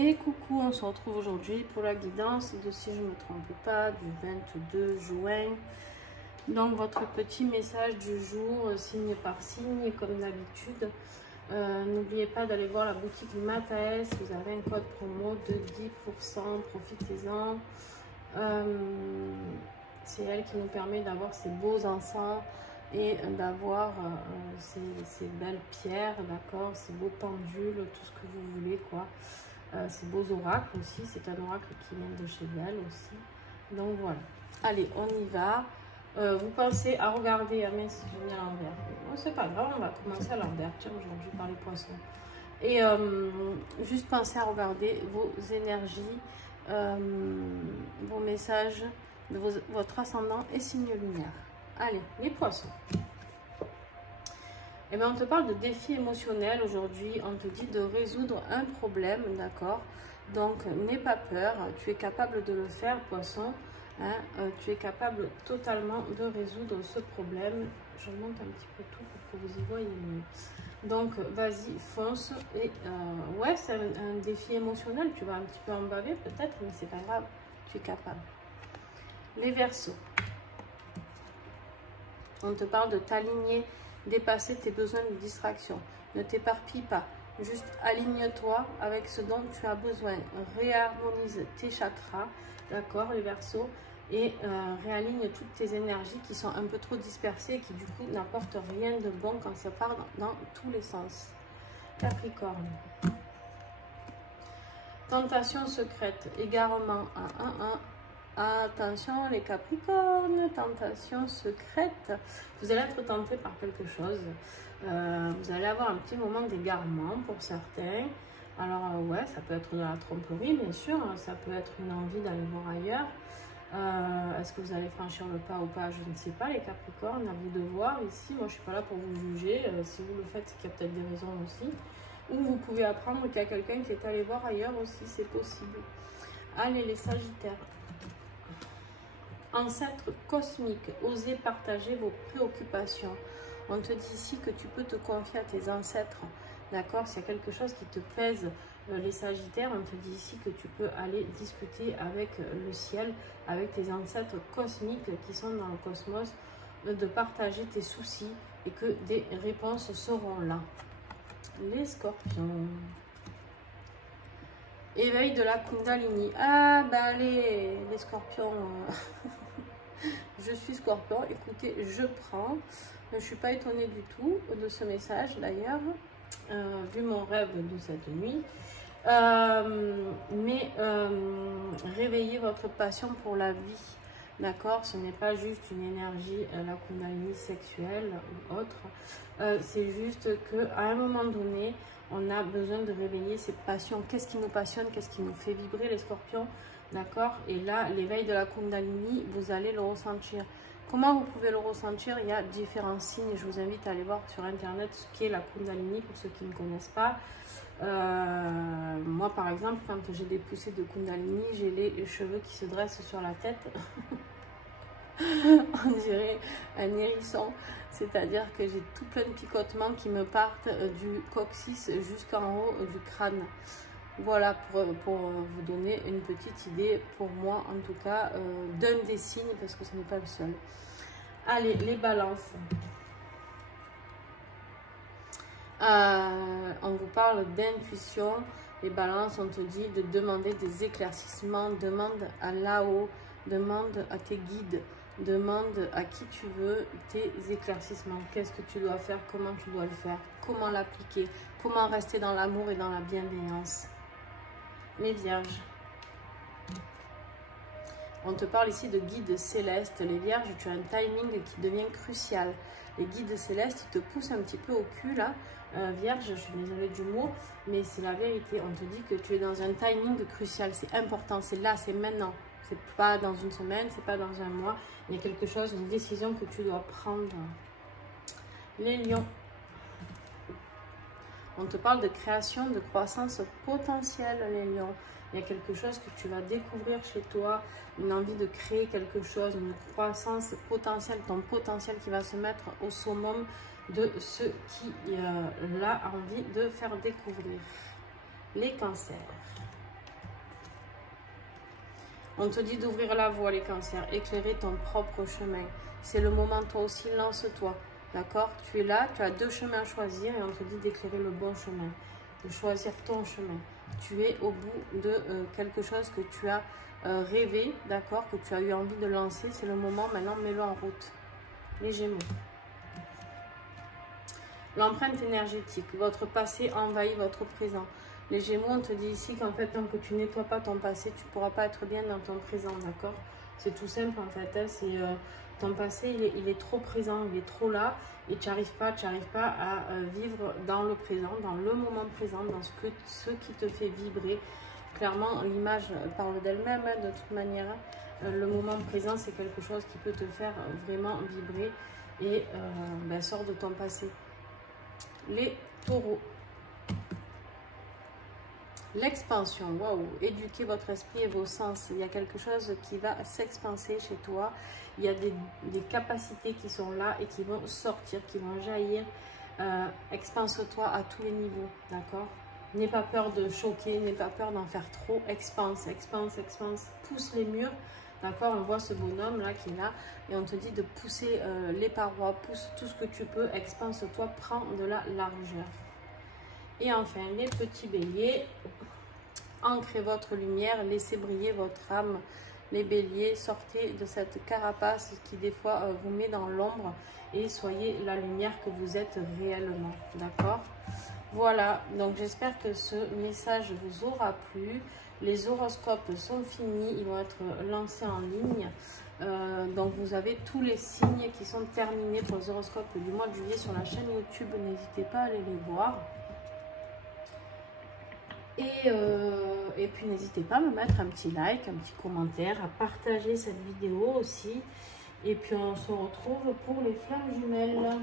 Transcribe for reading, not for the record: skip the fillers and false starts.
Et coucou, on se retrouve aujourd'hui pour la guidance de, si je ne me trompe pas, du 22 juin. Donc votre petit message du jour, signe par signe, comme d'habitude. N'oubliez pas d'aller voir la boutique Mataes, vous avez un code promo de 10%, profitez-en. C'est elle qui nous permet d'avoir ces beaux encens et d'avoir ces belles pierres, d'accord, ces beaux pendules, tout ce que vous voulez, quoi. Ces beaux oracles aussi, c'est un oracle qui vient de chez elle aussi. Donc voilà, allez, on y va. Vous pensez à regarder, ah mais si je viens à l'envers, c'est pas grave, on va commencer à l'envers, tiens, aujourd'hui par les poissons. Et juste pensez à regarder vos énergies, vos messages de votre ascendant et signe lunaire. Allez, les poissons. Eh bien, on te parle de défi émotionnel aujourd'hui. On te dit de résoudre un problème, d'accord? Donc, n'aie pas peur. Tu es capable de le faire, poisson. Hein? Tu es capable totalement de résoudre ce problème. Je monte un petit peu tout pour que vous y voyez mieux. Donc, vas-y, fonce. Et ouais, c'est un défi émotionnel. Tu vas un petit peu en baver peut-être, mais c'est pas grave. Tu es capable. Les Verseaux. On te parle de t'aligner, dépasser tes besoins de distraction. Ne t'éparpille pas. Juste aligne-toi avec ce dont tu as besoin. Réharmonise tes chakras, d'accord, les Verseaux, et réaligne toutes tes énergies qui sont un peu trop dispersées et qui du coup n'apportent rien de bon quand ça part dans tous les sens. Capricorne. Tentation secrète, égarement à 1-1. Attention les Capricornes, tentation secrète. Vous allez être tenté par quelque chose. Vous allez avoir un petit moment d'égarement pour certains. Alors ouais, ça peut être de la tromperie, bien sûr. Ça peut être une envie d'aller voir ailleurs. Est-ce que vous allez franchir le pas ou pas? Je ne sais pas, les Capricornes. À vous de voir ici. Moi, je suis pas là pour vous juger. Si vous le faites, c'est qu'il y a peut-être des raisons aussi. Ou vous pouvez apprendre qu'il y a quelqu'un qui est allé voir ailleurs aussi. C'est possible. Allez, les Sagittaires. Ancêtre cosmique, osez partager vos préoccupations. On te dit ici que tu peux te confier à tes ancêtres, d'accord? S'il y a quelque chose qui te pèse, les Sagittaires, on te dit ici que tu peux aller discuter avec le ciel, avec tes ancêtres cosmiques qui sont dans le cosmos, de partager tes soucis et que des réponses seront là. Les Scorpions. Éveil de la Kundalini. Ah, bah allez, les Scorpions. Je suis Scorpion. Écoutez, je prends. Je ne suis pas étonnée du tout de ce message, d'ailleurs, vu mon rêve de cette nuit. Réveillez votre passion pour la vie. D'accord? Ce n'est pas juste une énergie, la Kundalini sexuelle ou autre. C'est juste qu'à un moment donné, on a besoin de réveiller ces passions. Qu'est-ce qui nous passionne? Qu'est-ce qui nous fait vibrer, les Scorpions? D'accord? Et là, l'éveil de la Kundalini, vous allez le ressentir. Comment vous pouvez le ressentir? Il y a différents signes. Je vous invite à aller voir sur Internet ce qu'est la Kundalini pour ceux qui ne connaissent pas. Moi, par exemple, quand j'ai des poussées de Kundalini, j'ai les cheveux qui se dressent sur la tête. On dirait un hérisson. C'est-à-dire que j'ai tout plein de picotements qui me partent du coccyx jusqu'en haut du crâne. Voilà, pour vous donner une petite idée, pour moi en tout cas, d'un des signes, parce que ce n'est pas le seul. Allez, les balances. On vous parle d'intuition. Les balances, on te dit de demander des éclaircissements. Demande à là-haut, demande à tes guides, demande à qui tu veux tes éclaircissements. Qu'est-ce que tu dois faire, comment tu dois le faire, comment l'appliquer, comment rester dans l'amour et dans la bienveillance. Les Vierges. On te parle ici de guides célestes. Les Vierges, tu as un timing qui devient crucial. Les guides célestes, ils te poussent un petit peu au cul, là. Vierge, je suis désolée du mot, mais c'est la vérité. On te dit que tu es dans un timing crucial. C'est important, c'est là, c'est maintenant. C'est pas dans une semaine, c'est pas dans un mois. Il y a quelque chose, une décision que tu dois prendre. Les Lions. On te parle de création, de croissance potentielle, les Lions. Il y a quelque chose que tu vas découvrir chez toi, une envie de créer quelque chose, une croissance potentielle, ton potentiel qui va se mettre au summum de ce qui a envie de faire découvrir. Les Cancers. On te dit d'ouvrir la voie, les cancers, éclairer ton propre chemin. C'est le moment, toi aussi, lance-toi. D'accord? Tu es là, tu as 2 chemins à choisir et on te dit d'éclairer le bon chemin, de choisir ton chemin. Tu es au bout de quelque chose que tu as rêvé, d'accord? Que tu as eu envie de lancer. C'est le moment, maintenant, mets-le en route. Les Gémeaux. L'empreinte énergétique, votre passé envahit votre présent. Les Gémeaux, on te dit ici qu'en fait, tant que tu nettoies pas ton passé, tu ne pourras pas être bien dans ton présent, d'accord? C'est tout simple en fait, hein, c'est ton passé, il est trop présent, il est trop là, et tu n'arrives pas à vivre dans le présent, dans le moment présent, dans ce qui te fait vibrer. Clairement, l'image parle d'elle-même, hein, de toute manière. Le moment présent, c'est quelque chose qui peut te faire vraiment vibrer et sors de ton passé. Les Taureaux. L'expansion, waouh, éduquez votre esprit et vos sens. Il y a quelque chose qui va s'expanser chez toi. Il y a des capacités qui sont là et qui vont sortir, qui vont jaillir. Expanse-toi à tous les niveaux, d'accord? N'aie pas peur de choquer, n'aie pas peur d'en faire trop. Expanse, expanse, expanse. Pousse les murs, d'accord? On voit ce bonhomme là qui est là et on te dit de pousser les parois, pousse tout ce que tu peux. Expanse-toi, prends de la largeur. Et enfin, les petits béliers, ancrez votre lumière, laissez briller votre âme. Les béliers, sortez de cette carapace qui des fois vous met dans l'ombre et soyez la lumière que vous êtes réellement, d'accord? Voilà, donc j'espère que ce message vous aura plu. Les horoscopes sont finis, ils vont être lancés en ligne. Donc vous avez tous les signes qui sont terminés pour les horoscopes du mois de juillet sur la chaîne YouTube. N'hésitez pas à aller les voir. Et puis n'hésitez pas à me mettre un petit like, un petit commentaire, à partager cette vidéo aussi. Et puis on se retrouve pour les flammes jumelles.